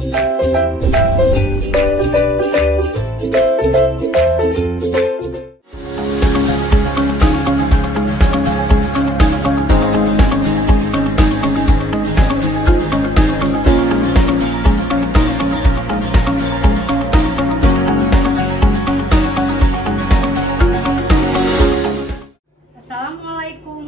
Assalamualaikum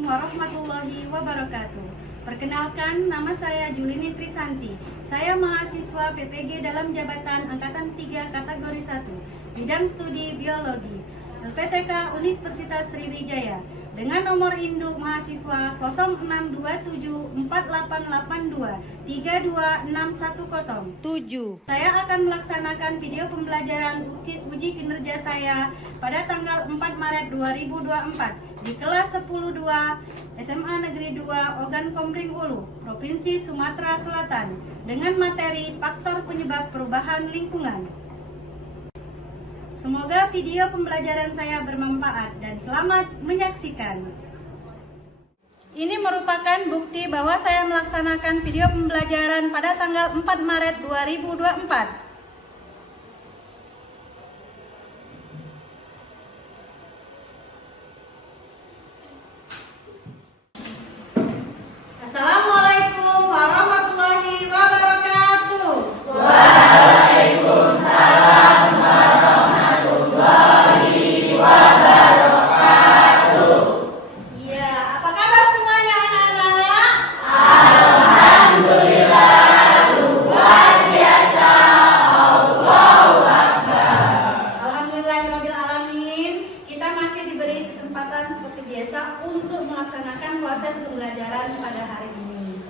warahmatullahi wabarakatuh. Perkenalkan, nama saya Julini Trisanti. Saya mahasiswa PPG dalam jabatan Angkatan 3 kategori 1, bidang studi biologi, LPTK Universitas Sriwijaya, dengan nomor induk mahasiswa 062882326107. Saya akan melaksanakan video pembelajaran uji kinerja saya pada tanggal 4 Maret 2024 di kelas 10-2 SMA Negeri 2 Ogan Komering Ulu, Provinsi Sumatera Selatan, dengan materi faktor penyebab perubahan lingkungan. Semoga video pembelajaran saya bermanfaat dan selamat menyaksikan. Ini merupakan bukti bahwa saya melaksanakan video pembelajaran pada tanggal 4 Maret 2024. Assalamualaikum warahmatullahi wabarakatuh. Waalaikumsalam warahmatullahi wabarakatuh. Ya, apa kabar semuanya anak-anak? Alhamdulillah, luar biasa. Allahu Akbar. Alhamdulillahirabbil alamin. Kita masih diberi kesempatan seperti biasa untuk melaksanakan proses pembelajaran pada hari ini.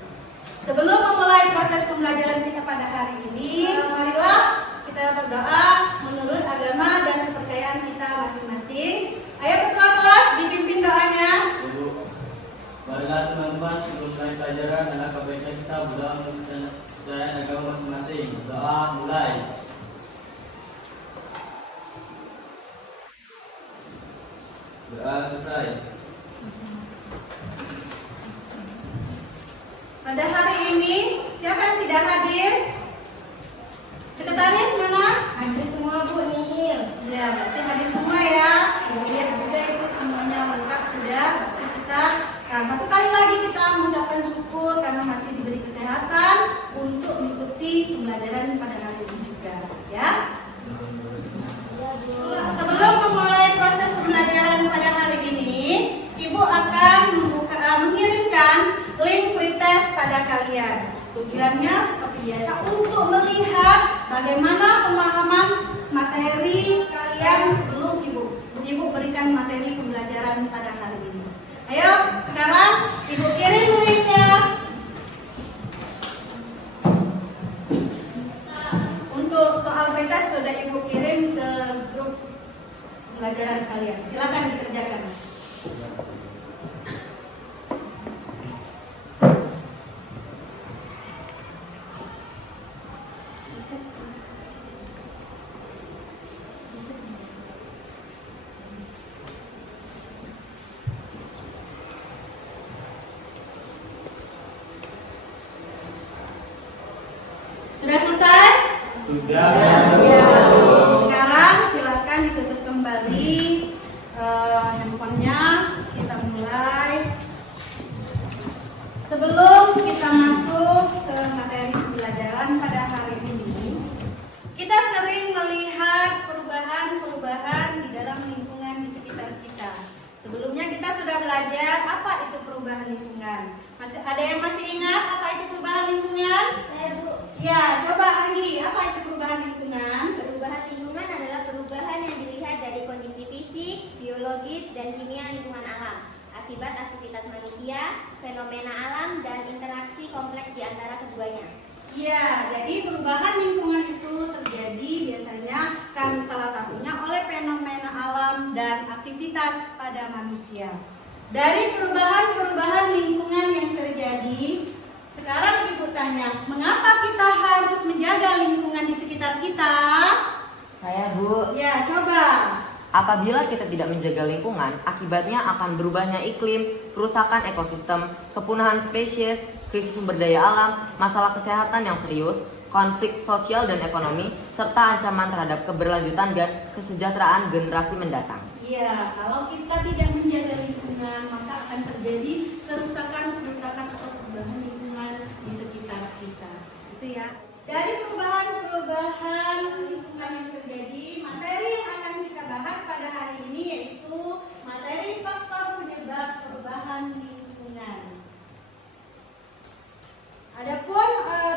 Sebelum memulai proses pembelajaran kita pada hari ini, marilah kita berdoa menurut agama dan kepercayaan kita masing-masing. Ayo ketua kelas dipimpin doanya. Ibu, marilah teman-teman sebelum mulai pelajaran dan baiknya kita berdoa menurut kepercayaan agama masing-masing. Doa mulai. Doa selesai. Pada hari ini, siapa yang tidak hadir? Sekretaris mana? Hadir semua Bu Nihil. Ya, berarti hadir semua ya. Kemudian juga itu semuanya lengkap sudah. Berarti kita satu kali lagi kita mengucapkan syukur karena masih diberi kesehatan untuk mengikuti pembelajaran pada hari ini juga, ya. Sebelum memulai proses pembelajaran pada hari ini, Ibu akan mengirimkan link pretest pada kalian. Tujuannya seperti biasa untuk melihat bagaimana pemahaman materi kalian sebelum Ibu berikan materi pembelajaran pada hari ini. Ayo, sekarang Ibu kirim linknya. Untuk soal pretest sudah Ibu kirim ke grup pembelajaran kalian. Silakan dikerjakan. Sudah selesai? Sudah. Ya. Sekarang silakan ditutup kembali handphonenya. Kita mulai. Sebelum kita masuk ke materi pembelajaran pada hari ini, kita sering melihat perubahan-perubahan di dalam lingkungan di sekitar kita. Sebelumnya kita sudah belajar apa itu perubahan lingkungan. Ada yang masih ingat apa itu perubahan lingkungan? Saya Bu. Ya, coba Anggi, apa itu perubahan lingkungan? Perubahan lingkungan adalah perubahan yang dilihat dari kondisi fisik, biologis, dan kimia lingkungan alam akibat aktivitas manusia, fenomena alam, dan interaksi kompleks di antara keduanya. Ya, jadi perubahan lingkungan itu terjadi biasanya kan salah satunya oleh fenomena alam dan aktivitas pada manusia. Dari perubahan-perubahan lingkungan yang terjadi, sekarang Ibu tanya, mengapa kita harus menjaga lingkungan di sekitar kita? Saya Bu, Ya, coba. apabila kita tidak menjaga lingkungan, akibatnya akan berubahnya iklim, kerusakan ekosistem, kepunahan spesies, krisis sumber daya alam, masalah kesehatan yang serius, konflik sosial dan ekonomi, serta ancaman terhadap keberlanjutan dan kesejahteraan generasi mendatang. Iya, kalau kita tidak menjaga lingkungan, maka akan terjadi kerusakan-kerusakan atau perubahan lingkungan di sekitar kita. Itu ya. Dari perubahan lingkungan yang terjadi, materi yang akan kita bahas pada hari ini yaitu materi faktor penyebab perubahan lingkungan. Adapun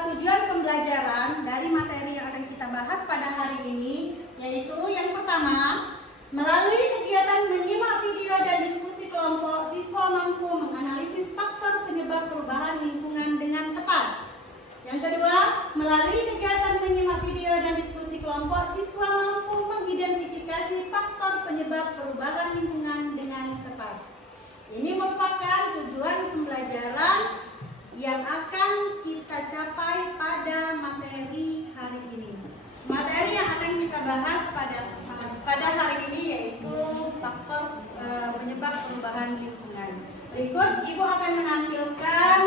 tujuan pembelajaran dari materi yang akan kita bahas pada hari ini yaitu yang pertama, melalui kegiatan menyimak video dan diskusi kelompok, siswa mampu menganalisis faktor penyebab perubahan lingkungan dengan tepat. Yang kedua, melalui kegiatan menyimak video dan diskusi kelompok, siswa mampu mengidentifikasi faktor penyebab perubahan lingkungan dengan tepat. Ini merupakan tujuan pembelajaran yang akan kita capai pada materi hari ini. Materi yang akan kita bahas pada hari ini yaitu faktor penyebab perubahan lingkungan. Berikut Ibu akan menampilkan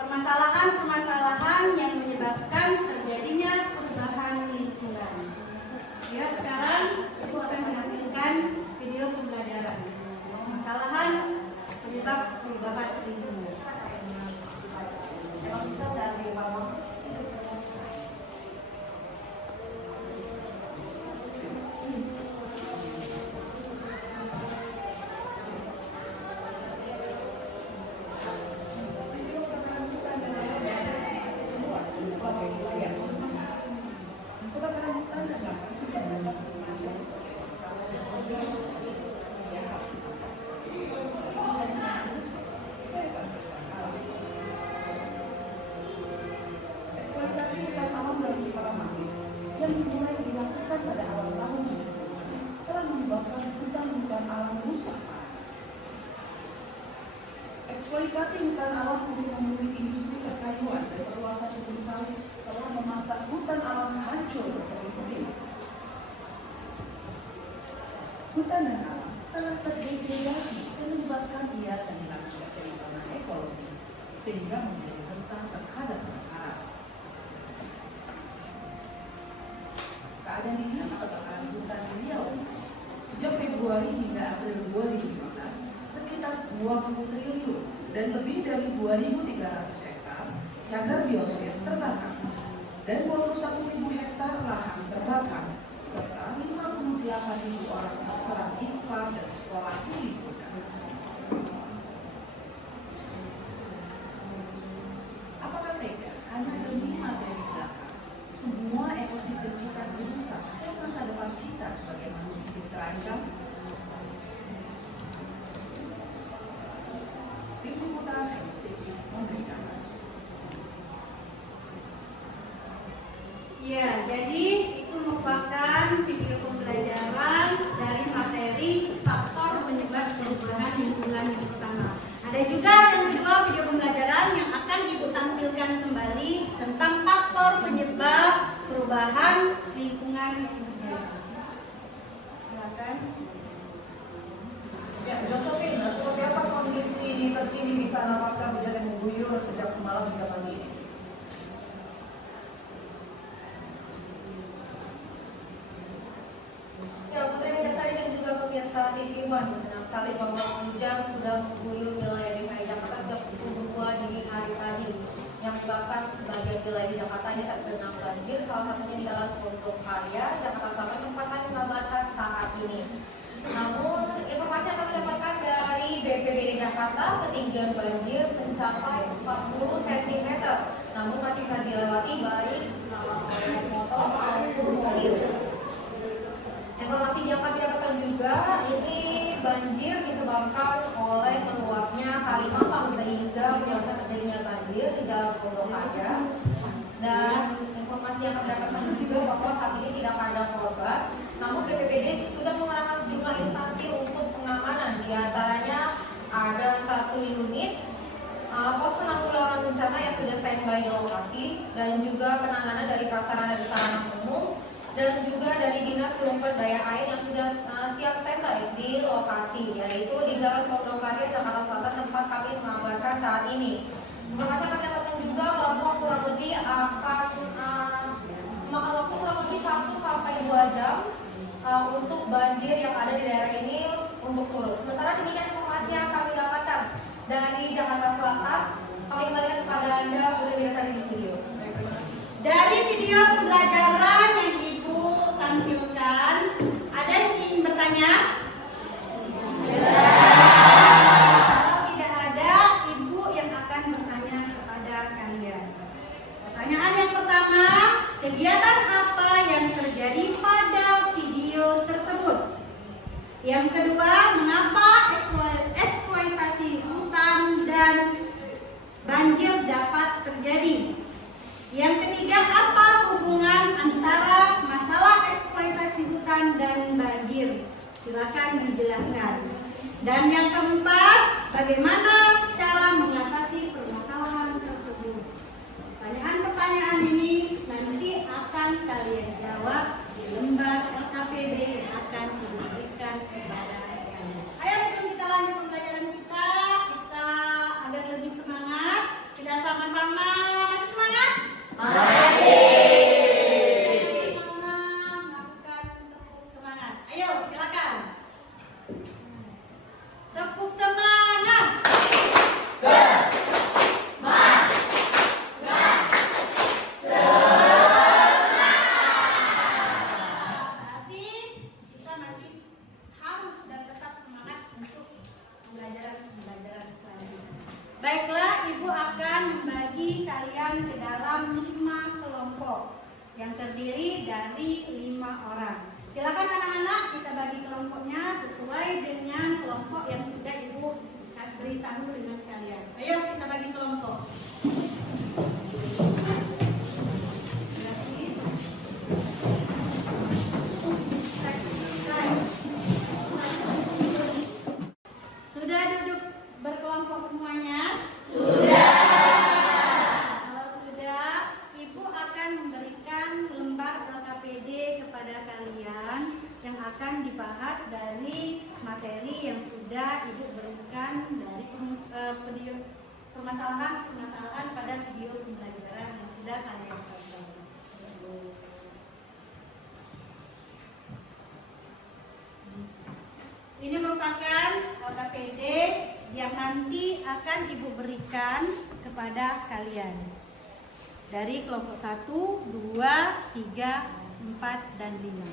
permasalahan-permasalahan yang menyebabkan terjadinya perubahan lingkungan. Ya, sekarang Ibu akan menampilkan video pembelajaran permasalahan penyebab perubahan lingkungan. Eksploitasi hutan alam dalam skala masif yang dimulai dilakukan pada awal tahun 70 telah menyebabkan hutan-hutan alam rusak. Eksploitasi hutan alam untuk memenuhi industri perkayuan dan perluasan kebun sawit telah memaksa hutan alam hancur berkali-kali. Hutan dan alam telah terdegradasi dan menyebabkan biar dan hilangnya keseimbangan ekologis sehingga menjadi rentan terhadap kebakaran. Keadaan ini kebakaran hutan di Riau sejak Februari hingga April 2015 sekitar 20 triliun dan lebih dari 2.300 hektar cagar biosfer terbakar dan 21.000 hektar lahan terbakar serta 58.000 orang terserang ispa dan sekolah diliburkan. Apakah tega hanya demi materi belaka semua ekosistem kita dirusak dan masa depan kita sebagai makhluk hidup terancam? Tim Liputan MSTV memberikan. Ya, jadi itu merupakan video pembelajaran dari materi faktor penyebab perubahan lingkungan yang pertama. Ada juga yang kedua video pembelajaran yang akan Ibu tampilkan kembali tentang faktor penyebab perubahan lingkungan yang terjadi. Silakan. Ya, Josephine, seperti apa kondisi terkini di sana pasca hujan yang mengguyur sejak semalam hingga pagi ini? Ya, Putri Widasari dan juga pemirsa TV One, benar sekali bahwa hujan sudah mengguyur wilayah DKI Jakarta sejak pukul 2 dini hari tadi, yang menyebabkan sebagian wilayah di Jakarta ini tergenang banjir, salah satunya di Jalan Pondok Karya, Jakarta Selatan, tempat saya menggambarkan saat ini. Namun, informasi yang kami dapatkan dari BPBD Jakarta, ketinggian banjir mencapai 40 cm, namun masih bisa dilewati baik oleh motor maupun mobil. Informasi yang kami dapatkan juga, ini banjir disebabkan oleh meluapnya Kali Mampang sehingga menyebabkan terjadinya banjir di Jalan Pondok Karya. Dan informasi yang kami dapatkan juga bahwa saat ini tidak ada korban, namun BPBD sudah mengerahkan sejumlah instansi untuk pengamanan. Di antaranya ada 1 unit pos penanggulangan bencana yang sudah standby di lokasi, dan juga penanganan dari prasarana dan sarana umum, dan juga dari Dinas Sumber Daya Air yang sudah siap standby di lokasi, yaitu di Jalan Pondok Karya, Jakarta Selatan, tempat kami mengabarkan saat ini. Informasi kami dapatkan juga bahwa kurang lebih akan untuk banjir yang ada di daerah ini untuk surut. Sementara demikian informasi yang kami dapatkan dari Jakarta Selatan. Kami kembalikan kepada Anda, Putri Widasari di studio. Dari video pembelajaran yang Ibu tampilkan, ada yang ingin bertanya? Kalau tidak ada, Ibu yang akan bertanya kepada kalian. Pertanyaan yang pertama, kegiatan apa yang terjadi pada video tersebut? Yang kedua, mengapa eksploitasi hutan dan banjir dapat terjadi? Yang ketiga, apa hubungan antara masalah eksploitasi hutan dan banjir? Silakan dijelaskan. Dan yang keempat, bagaimana cara mengatasi permasalahan tersebut? Pertanyaan-pertanyaan ini nanti akan kalian jawab di lembar LKPD yang akan diberikan kepada kalian. Ayo sebelum kita lanjut pembelajaran kita agar lebih semangat, kita sama-sama masih semangat? Melakukan tepuk semangat. Ayo silakan. Tepuk semangat. Berarti kita masih harus dan tetap semangat untuk pembelajaran selanjutnya. Baiklah, Ibu akan membagi kalian ke dalam 5 kelompok yang terdiri dari 5 orang. Silakan anak-anak kita bagi kelompoknya sesuai dengan kelompok yang sudah Ibu beritahu dengan kalian. Ayo kita bagi kelompok. Sudah duduk berkelompok semuanya? Kalau sudah, Ibu akan memberikan lembar LKPD kepada kalian yang akan dibahas dari materi yang sudah Ibu berikan dari permasalahan pada video pembelajaran yang sudah kalian tonton. Ini merupakan LKPD yang nanti akan Ibu berikan kepada kalian dari kelompok 1, 2, 3, 4, dan 5.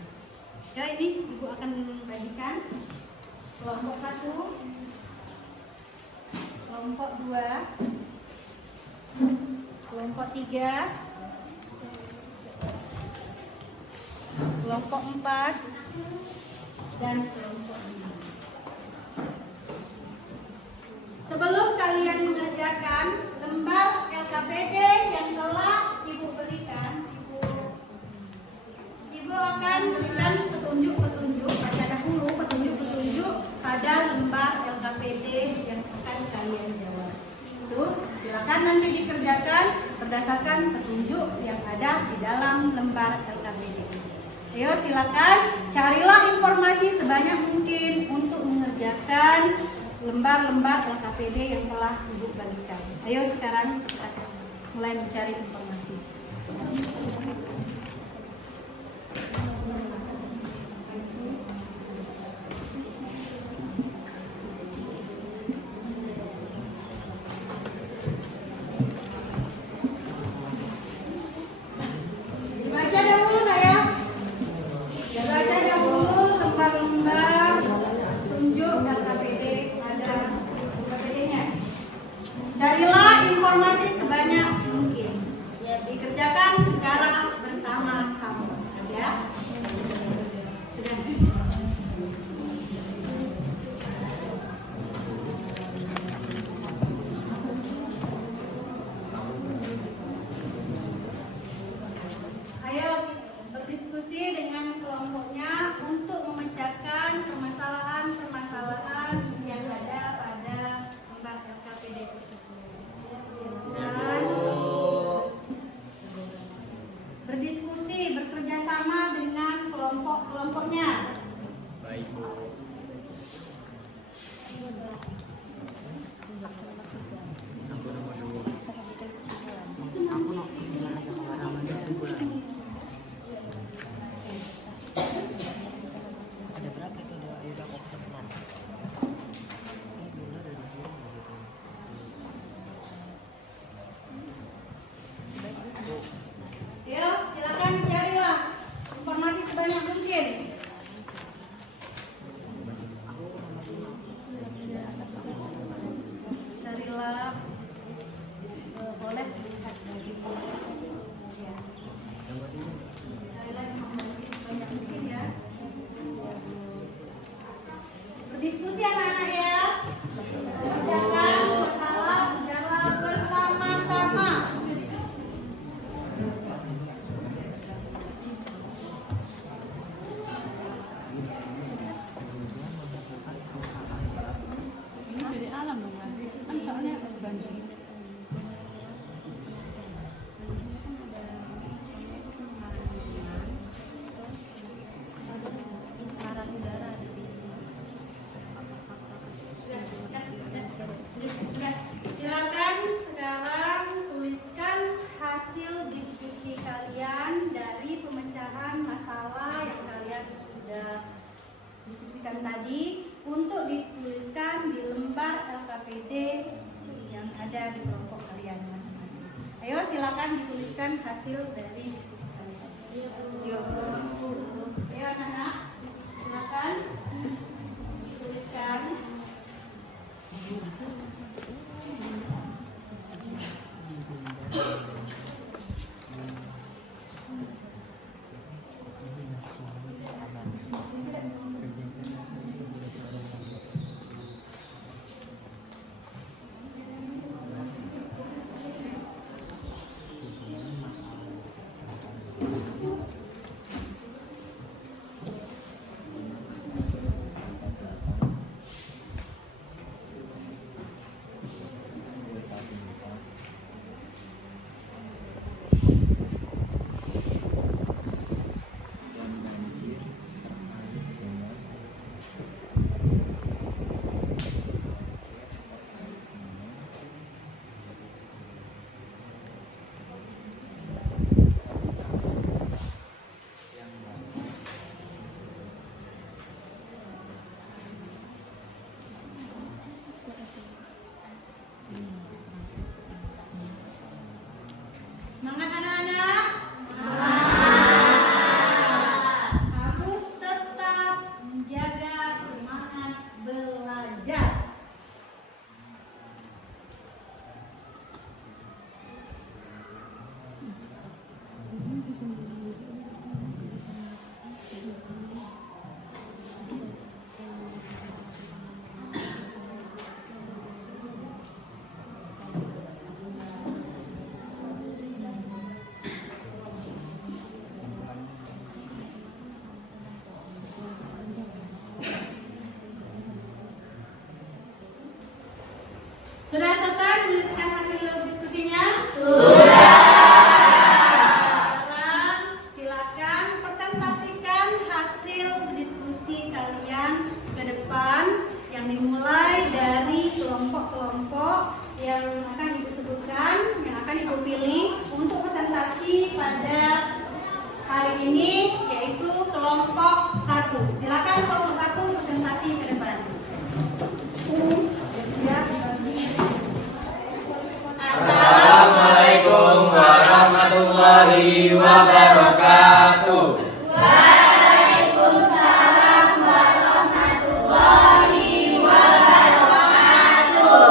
Ya, ini Ibu akan bagikan kelompok 1, kelompok 2, kelompok 3, kelompok 4, dan kelompok 5. Sebelum kalian mengerjakan lembar LKPD yang telah Ibu berikan, Ibu akan berikan petunjuk-petunjuk, baca dahulu petunjuk-petunjuk pada lembar LKPD yang akan kalian jawab. Itu silakan nanti dikerjakan berdasarkan petunjuk yang ada di dalam lembar LKPD. Ayo silakan carilah informasi sebanyak mungkin untuk mengerjakan lembar-lembar LKPD yang telah Ibu bagikan. Ayo sekarang kita mulai mencari informasi. Dibaca dahulu nak ya. Dibaca dahulu lembar-lembar tunjuk LKPD. Carilah informasi sebanyak mungkin. Dikerjakan secara bersama-sama. Ya. Sudah. Ayo berdiskusi dengan kelompoknya untuk memecahkan permasalahan-permasalahan yang ada pada lembar LKPD tersebut. Berdiskusi, bekerja sama dengan kelompok-kelompoknya. Baik, Bu. diskusikan tadi untuk dituliskan di lembar LKPD yang ada di kelompok kalian masing-masing. Ayo silakan dituliskan hasil dari diskusi kalian. Yuk. Ayo anak-anak, silakan dituliskan. Semangat anak-anak. Harus tetap menjaga semangat belajar. Sudah selesai menuliskan hasil diskusinya? Sudah. Sekarang silakan presentasikan hasil diskusi kalian ke depan yang dimulai dari kelompok-kelompok yang akan ibu sebutkan, yang akan ibu pilih untuk presentasi pada hari ini, yaitu kelompok 1. Silakan kelompok 1 presentasi ke depan. Siap. Assalamualaikum warahmatullahi wabarakatuh. Waalaikumsalam warahmatullahi wabarakatuh.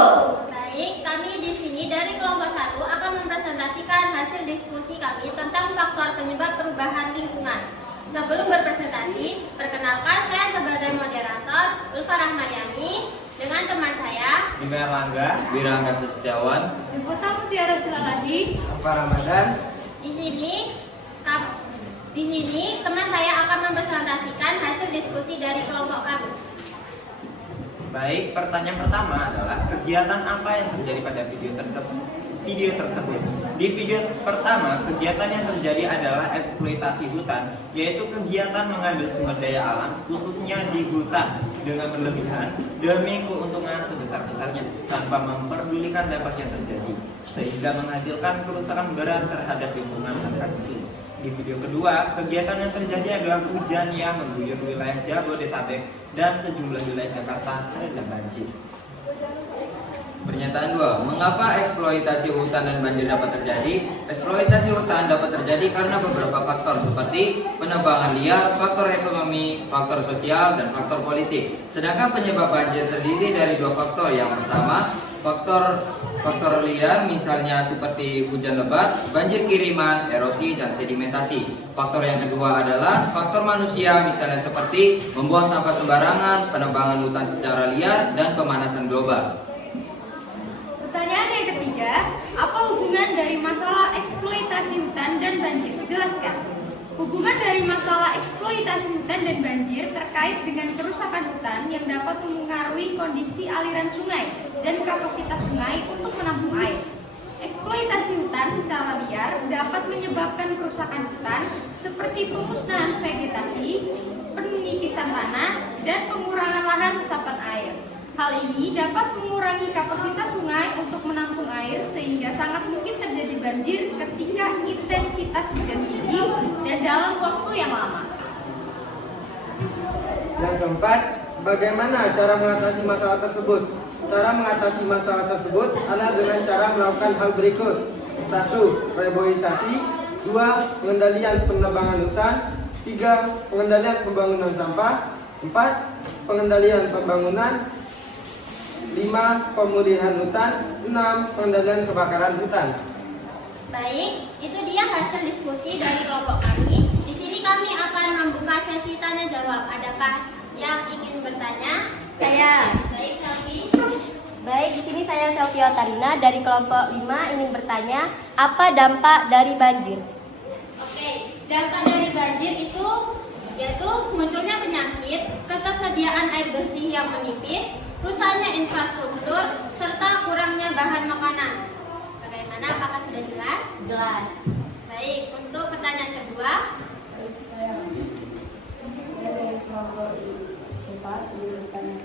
Baik, kami di sini dari kelompok 1 akan mempresentasikan hasil diskusi kami tentang faktor penyebab perubahan lingkungan. Sebelum berpresentasi, perkenalkan saya sebagai moderator Ulfa Rahmayani dengan teman saya Bima Erlangga, Wirangga Setiawan, Pertama Tiara Silaladi. Apa Ramadan. Di sini teman saya akan mempresentasikan hasil diskusi dari kelompok kami. Baik, pertanyaan pertama adalah kegiatan apa yang terjadi pada video tersebut. Di video pertama, kegiatan yang terjadi adalah eksploitasi hutan, yaitu kegiatan mengambil sumber daya alam, khususnya di hutan, dengan berlebihan demi keuntungan sebesar-besarnya tanpa memperdulikan dampak yang terjadi, sehingga menghasilkan kerusakan berat terhadap lingkungan antar hidup. Di video kedua, kegiatan yang terjadi adalah hujan yang mengguyur wilayah Jabodetabek dan sejumlah wilayah Jakarta terendam banjir. Pernyataan 2. Mengapa eksploitasi hutan dan banjir dapat terjadi? Eksploitasi hutan dapat terjadi karena beberapa faktor seperti penebangan liar, faktor ekonomi, faktor sosial, dan faktor politik. Sedangkan penyebab banjir terdiri dari 2 faktor. Yang pertama, faktor liar misalnya seperti hujan lebat, banjir kiriman, erosi, dan sedimentasi. Faktor yang kedua adalah faktor manusia misalnya seperti membuang sampah sembarangan, penebangan hutan secara liar, dan pemanasan global. Pertanyaan yang ketiga, apa hubungan dari masalah eksploitasi hutan dan banjir? Jelaskan. Hubungan dari masalah eksploitasi hutan dan banjir terkait dengan kerusakan hutan yang dapat mempengaruhi kondisi aliran sungai dan kapasitas sungai untuk menampung air. Eksploitasi hutan secara liar dapat menyebabkan kerusakan hutan seperti pemusnahan vegetasi, pengikisan tanah, dan pengurangan lahan resapan air. Hal ini dapat mengurangi kapasitas sungai untuk menampung air sehingga sangat mungkin terjadi banjir ketika intensitas hujan tinggi dan dalam waktu yang lama. Yang keempat, bagaimana cara mengatasi masalah tersebut? Cara mengatasi masalah tersebut adalah dengan cara melakukan hal berikut. 1. Reboisasi. 2. Pengendalian penebangan hutan. 3. Pengendalian pembangunan sampah. 4. Pengendalian pembangunan. 5. Pemulihan hutan. 6. Pengendalian kebakaran hutan. Baik, itu dia hasil diskusi dari kelompok kami. Di sini kami akan membuka sesi tanya jawab. Adakah yang ingin bertanya? Saya. Baik, Selvi. Baik, di sini saya Selvia Tarina dari kelompok 5 ingin bertanya, apa dampak dari banjir? Oke, dampak dari banjir itu yaitu munculnya penyakit, ketersediaan air bersih yang menipis, rusaknya infrastruktur, serta kurangnya bahan makanan. Bagaimana? Apakah sudah jelas? Jelas. Baik, untuk pertanyaan kedua. Saya dari kelompok 4 ingin bertanya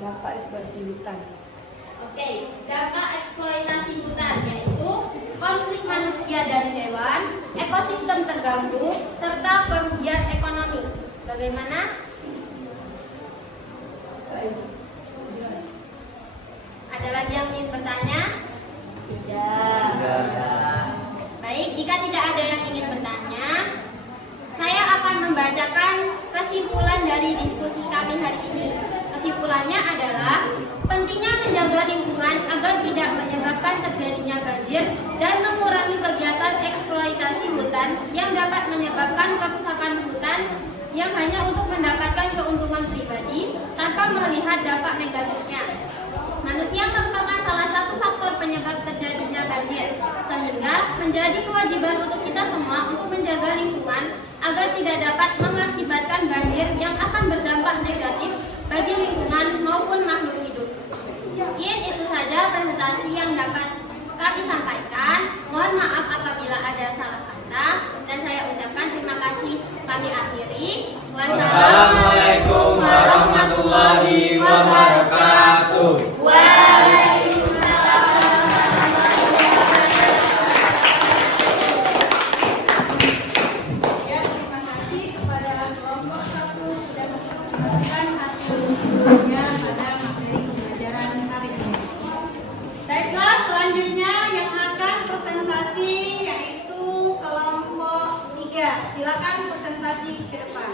dampak eksploitasi hutan. Oke, dampak eksploitasi hutan yaitu konflik manusia dan hewan, ekosistem terganggu, serta kerugian ekonomi. Bagaimana? Jelas. Ada lagi yang ingin bertanya? Tidak. Baik, jika tidak ada yang ingin bertanya, saya akan membacakan kesimpulan dari diskusi kami hari ini. Kesimpulannya adalah pentingnya menjaga lingkungan agar tidak menyebabkan terjadinya banjir dan mengurangi kegiatan eksploitasi hutan yang dapat menyebabkan kerusakan hutan yang hanya untuk mendapatkan keuntungan pribadi tanpa melihat dampak negatifnya. Manusia merupakan salah satu faktor penyebab terjadinya banjir, sehingga menjadi kewajiban untuk kita semua untuk menjaga lingkungan agar tidak dapat mengakibatkan banjir yang akan berdampak negatif bagi lingkungan maupun makhluk hidup. Mungkin itu saja presentasi yang dapat kami sampaikan. Mohon maaf apabila ada salah kata, dan saya ucapkan terima kasih. Kami akhiri. Wassalamualaikum warahmatullahi wabarakatuh. Ya, terima kasih kepada kelompok 1 sudah memperkenalkan hasil diskusinya pada materi pembelajaran hari ini. Baiklah, selanjutnya yang akan presentasi yaitu kelompok 3. Silakan presentasi ke depan.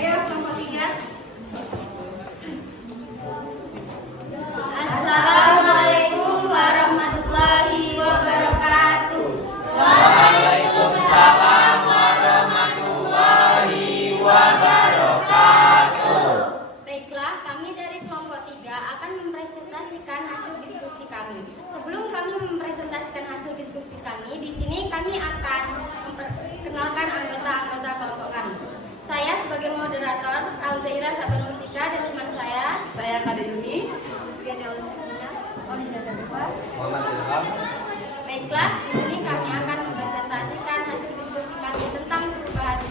Ayo kelompok 3. Assalamualaikum warahmatullahi wabarakatuh. Waalaikumsalam warahmatullahi wabarakatuh. Baiklah, kami dari kelompok 3 akan mempresentasikan hasil diskusi kami. Sebelum kami mempresentasikan hasil diskusi kami, di sini kami akan memperkenalkan anggota-anggota kelompok kami. Saya sebagai moderator Alzaira Saban Mustika dan teman saya Kade Yuni. Muhammad Ilham. Baiklah, di sini kami akan mempresentasikan hasil diskusi kami tentang perubahan.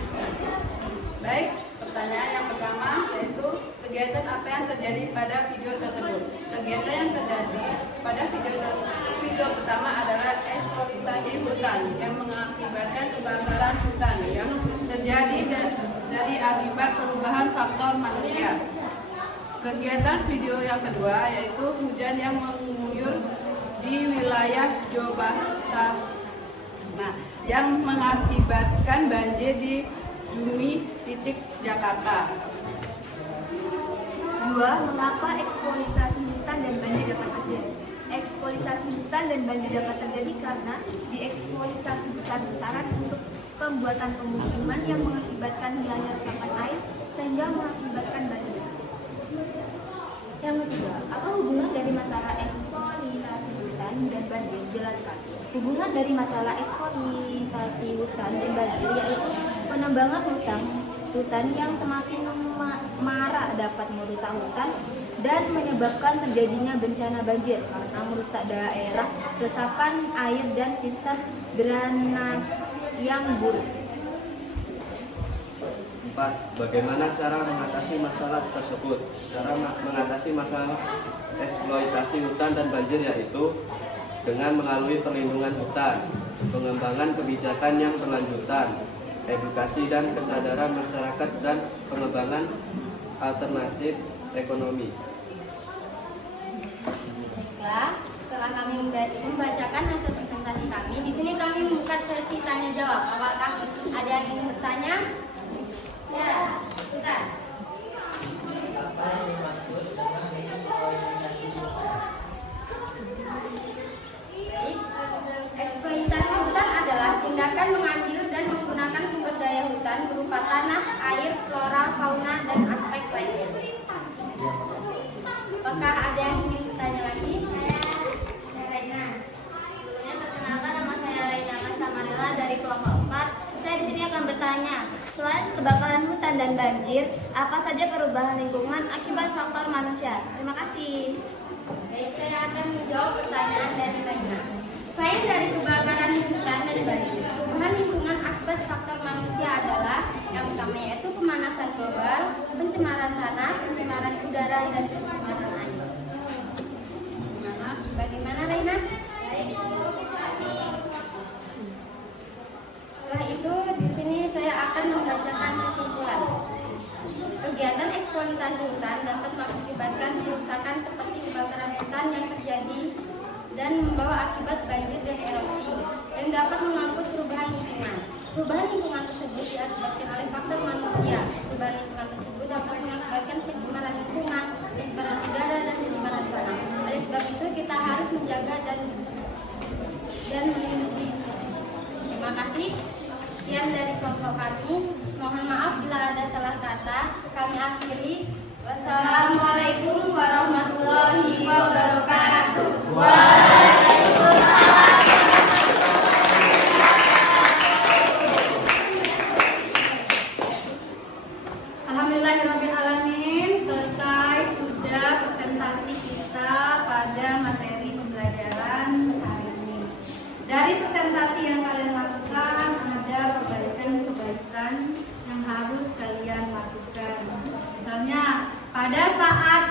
Baik, pertanyaan yang pertama yaitu kegiatan apa yang terjadi pada video tersebut. Kegiatan yang terjadi pada video pertama adalah eksploitasi hutan yang mengakibatkan kebakaran hutan yang terjadi dari akibat perubahan faktor manusia. Kegiatan video yang kedua yaitu hujan yang mengguyur di wilayah Jawa Barat, yang mengakibatkan banjir di Jumi titik Jakarta. 2. Mengapa eksploitasi hutan dan banjir dapat terjadi? Eksploitasi hutan dan banjir dapat terjadi karena dieksploitasi besar-besaran untuk pembuatan pemukiman yang mengakibatkan hilangnya resapan air sehingga mengakibatkan banjir. Yang ketiga, apa hubungan dari masalah eksploitasi hutan dan banjir? Jelaskan. Hubungan dari masalah eksploitasi hutan dan banjir yaitu penebangan hutan yang semakin marak dapat merusak hutan dan menyebabkan terjadinya bencana banjir karena merusak daerah resapan air dan sistem drainase yang buruk. 4. Bagaimana cara mengatasi masalah tersebut? Cara mengatasi masalah eksploitasi hutan dan banjir yaitu dengan melalui perlindungan hutan, pengembangan kebijakan yang berlanjutan, edukasi dan kesadaran masyarakat, dan pengembangan alternatif ekonomi. Baiklah, setelah kami membacakan hasil presentasi kami, di sini kami membuka sesi tanya jawab. Apakah ada yang ingin bertanya? Ya, Ustaz. Apa yang dimaksud dengan eksploitasi hutan? Eksploitasi hutan adalah tindakan mengambil dan menggunakan sumber daya hutan berupa tanah, air, flora, fauna, dan aspek lainnya. Apakah ada yang ingin bertanya lagi? Saya Raina. Sebelumnya perkenalkan, nama saya Raina Samarela dari kelompok 4. Saya di sini akan bertanya, selain kebakaran hutan dan banjir, apa saja perubahan lingkungan akibat faktor manusia? Terima kasih. Baik, saya akan menjawab pertanyaan dari Raina. Selain dari kebakaran hutan dan banjir, perubahan lingkungan akibat faktor manusia adalah yang utama yaitu pemanasan global, pencemaran tanah, pencemaran udara, dan pencemaran air. Bagaimana, Raina? Setelah itu, di sini saya akan membacakan kesimpulan. Kegiatan eksploitasi hutan dapat mengakibatkan kerusakan seperti kebakaran hutan yang terjadi dan membawa akibat banjir dan erosi yang dapat mengangkut perubahan lingkungan. Perubahan lingkungan tersebut diakibatkan oleh faktor manusia. Perubahan lingkungan tersebut dapat mengakibatkan pencemaran lingkungan, pencemaran udara, dan pencemaran tanah. Oleh sebab itu kita harus menjaga dan melindungi. Terima kasih. Sekian dari kelompok kami. Mohon maaf bila ada salah kata. Kami akhiri. Wassalamualaikum warahmatullahi wabarakatuh. Alhamdulillahirrahmanirrahim. Selesai sudah presentasi kita pada materi pembelajaran hari ini. Dari presentasi yang kalian lakukan, ada perbaikan-perbaikan yang harus kalian lakukan. Misalnya, pada saat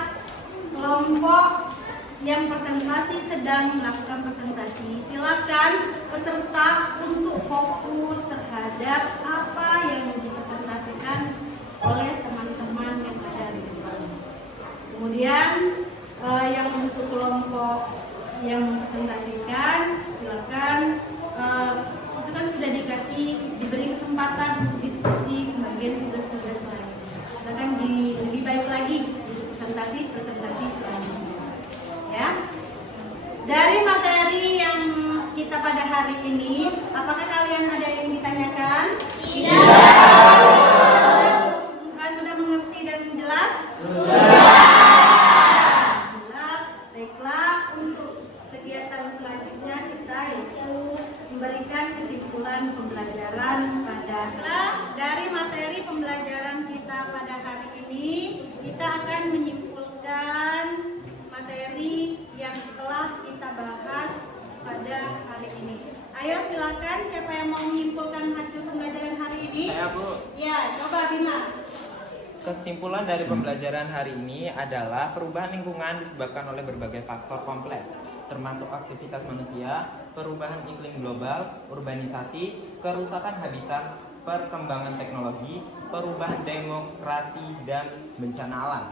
kelompok yang presentasi sedang melakukan presentasi, silakan peserta untuk fokus terhadap apa yang dipresentasikan oleh teman-teman yang ada di depan. Kemudian yang untuk kelompok yang mempresentasikan, silakan itu kan sudah diberi kesempatan untuk diskusi kemudian tugas-tugas lain. Silakan lebih baik lagi untuk presentasi selanjutnya. Ya. Dari materi yang kita pada hari ini, apakah kalian ada yang ditanyakan? Sudah mengerti dan jelas? Baiklah, untuk kegiatan selanjutnya kita itu memberikan kesimpulan pembelajaran dari materi pembelajaran kita pada hari ini. Kita akan menyimpulkan materi yang telah kita bahas pada hari ini. Ayo silakan, siapa yang mau menyimpulkan hasil pembelajaran hari ini? Saya, Bu. Ya, coba Bima. Kesimpulan dari pembelajaran hari ini adalah perubahan lingkungan disebabkan oleh berbagai faktor kompleks, termasuk aktivitas manusia, perubahan iklim global, urbanisasi, kerusakan habitat, perkembangan teknologi, perubahan demokrasi, dan bencana alam.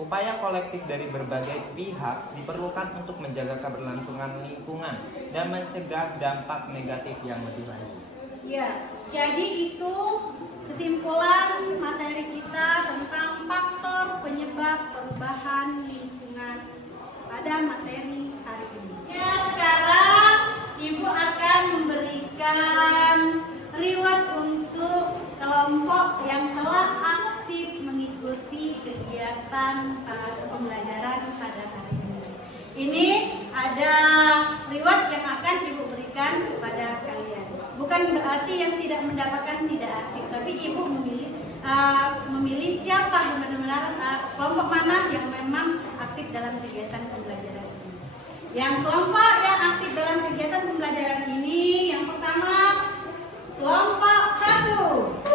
Upaya kolektif dari berbagai pihak diperlukan untuk menjaga keberlangsungan lingkungan dan mencegah dampak negatif yang lebih lanjut. Ya, jadi itu kesimpulan materi kita tentang faktor penyebab perubahan lingkungan pada materi hari ini. Ya, sekarang Ibu akan memberikan reward untuk kelompok yang telah aktif mengikuti kegiatan pembelajaran pada hari ini. Ini ada reward yang akan Ibu berikan kepada kalian. Bukan berarti yang tidak mendapatkan tidak aktif, tapi Ibu memilih siapa yang benar-benar kelompok mana yang memang aktif dalam kegiatan pembelajaran ini. Yang kelompok yang aktif dalam kegiatan pembelajaran ini, yang pertama kelompok 1.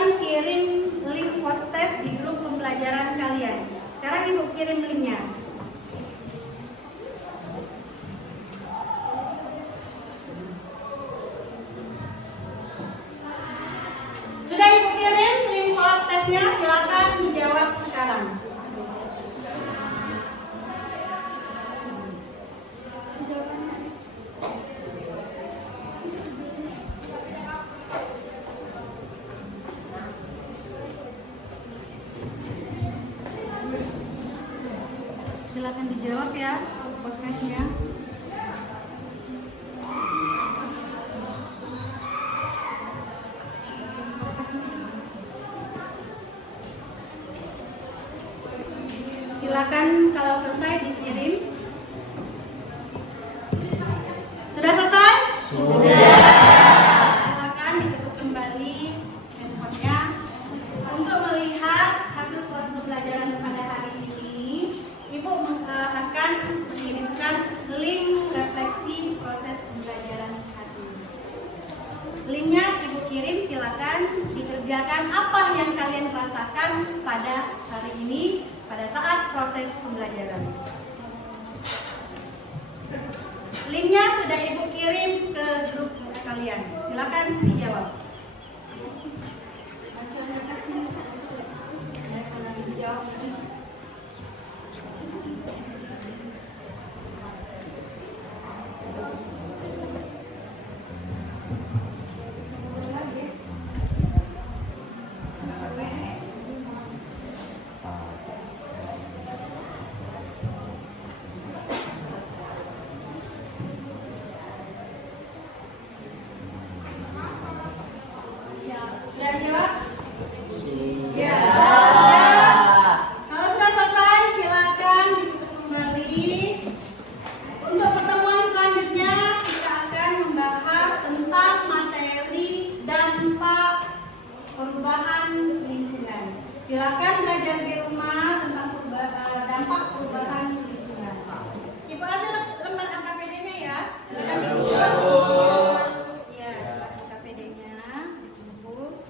silakan kirim link post test di grup pembelajaran kalian. Sekarang Ibu kirim linknya. Sudah Ibu kirim link post testnya, silakan dijawab sekarang. Silakan dijawab ya post testnya. Silakan kalau selesai dikirim. Sudah selesai? Sudah. Silakan ditutup kembali handphonenya. Untuk melihat hasil proses pembelajaran pada hari ini, Ibu akan mengirimkan link refleksi proses pembelajaran hari ini. Linknya Ibu kirim, silakan dikerjakan apa yang kalian rasakan pada hari ini pada saat proses pembelajaran. Linknya sudah Ibu kirim ke grup kalian. Silakan dijawab. Sudah dijawab? Ya. Kalau sudah selesai, silakan ditutup kembali. Untuk pertemuan selanjutnya, kita akan membahas tentang materi dampak perubahan lingkungan. Silakan belajar di rumah tentang dampak perubahan lingkungan. Ibu ada lembar KPD-nya ya. Silakan dibuat. Ya, KPD-nya dikumpul.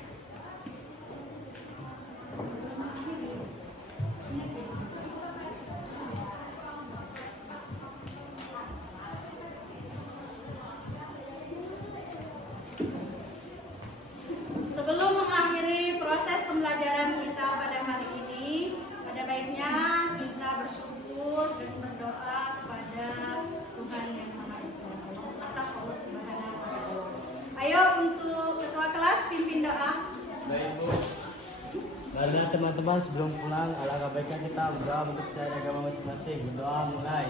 Sebelum mengakhiri proses pembelajaran kita pada hari ini, pada baiknya kita bersyukur dan berdoa kepada Tuhan Yang Maha Esa atas Allah Subhanahu wa Ta'ala. Ayo untuk ketua kelas pimpin doa. Baik Bu. Karena teman-teman sebelum pulang, alangkah baiknya kita berdoa untuk mencari agama masing-masing. Berdoa mulai.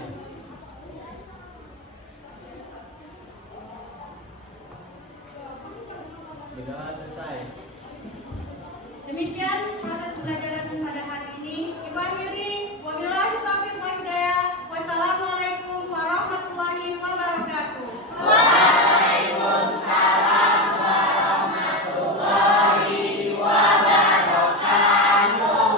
Berdoa selesai. Demikian proses pembelajaran pada hari ini. Ibu akhiri. Wabillahi taufiq wal hidayah. Wassalamualaikum warahmatullahi wabarakatuh. Waalaikumsalam warahmatullahi wabarakatuh.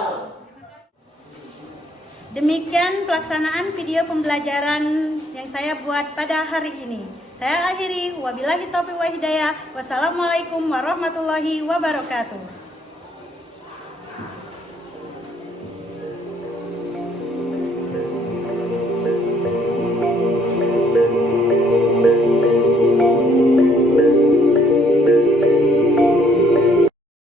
Demikian pelaksanaan video pembelajaran yang saya buat pada hari ini. Saya akhiri. Wabillahi taufiq wal hidayah. Wassalamualaikum warahmatullahi wabarakatuh.